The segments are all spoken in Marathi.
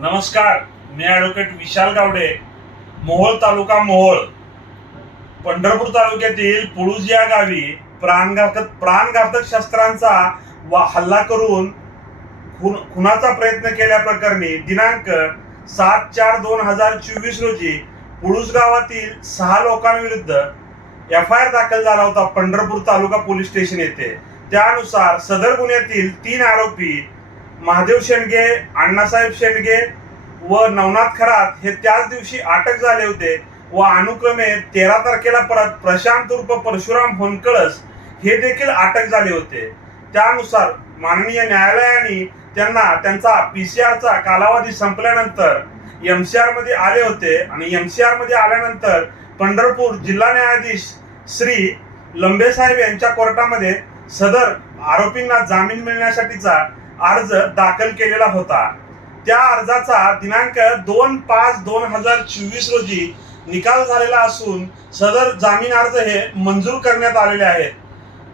नमस्कार मी ॲडव्होकेट विशाल गावडे मोहोळ तालुका मोहोळ. पंढरपूर तालुक्यातील पुळूज या गावी प्राणघातक प्राणघातक शस्त्रांचा वा हल्ला करून खून खुनाचा प्रयत्न केल्याप्रकरणी दिनांक सात चार दोन हजार चोवीस रोजी पुळूज गावातील सहा लोकांविरुद्ध एफ आय आर दाखल झाला होता पंढरपूर तालुका पोलीस स्टेशन येथे. त्यानुसार सदर गुन्ह्यातील तीन आरोपी महादेव शेंडगे अण्णासाहेब शेंडगे व नवनाथ खरात हे त्याच दिवशी अटक झाले होते व अनुक्रमे तेरा तारखेला परत प्रशांत उर्फ परशुराम होनकळस हे देखील अटक झाले होते. त्यानुसार माननीय न्यायालयाने त्यांना त्यांचा पीसीआरचा कालावधी संपल्यानंतर एमसीआरमध्ये आले होते आणि एमसीआरमध्ये आल्यानंतर पंढरपूर जिल्हा न्यायाधीश श्री लंबे साहेब यांच्या कोर्टामध्ये सदर आरोपींना जामीन मिळण्यासाठीचा अर्ज दाखल केलेला होता. त्या अर्जाचा दिनांक दोन पाच दोन हजार चोवीस रोजी निकाल झालेला असून सदर जामीन अर्ज हे मंजूर करण्यात आलेले आहेत.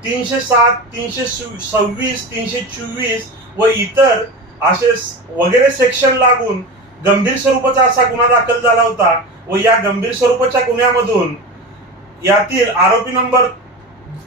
तीनशे सात तीनशे सु- सव्वीस तीनशे चोवीस व इतर असे वगैरे सेक्शन लागून गंभीर स्वरूपाचा असा गुन्हा दाखल झाला होता व या गंभीर स्वरूपाच्या गुन्ह्यामधून यातील आरोपी नंबर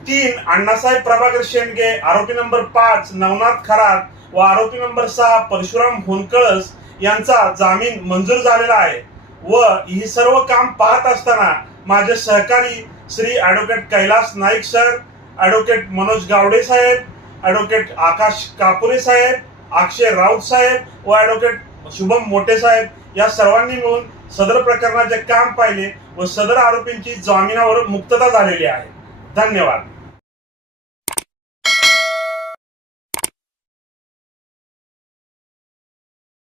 तीन अण्णासाहेब प्रभाकर शेंडगे आरोपी नंबर पाच नवनाथ खरात व आरोपी नंबर सहा परशुराम होनकळस यांचा जामीन मंजूर झालेला आहे. व ही सर्व काम पाहत असताना माझे सहकारी Shri advocate Kailas Naik sir advocate Manoj Gawade साहेब ॲडव्होकेट आकाश कापुरे साहेब अक्षय राऊत साहेब व ॲडव्होकेट शुभम मोठे साहेब या सर्वांनी मिळून सदर प्रकरणाचे काम पाहिले व सदर आरोपींची जामिनावर मुक्तता झालेली आहे. धन्यवाद.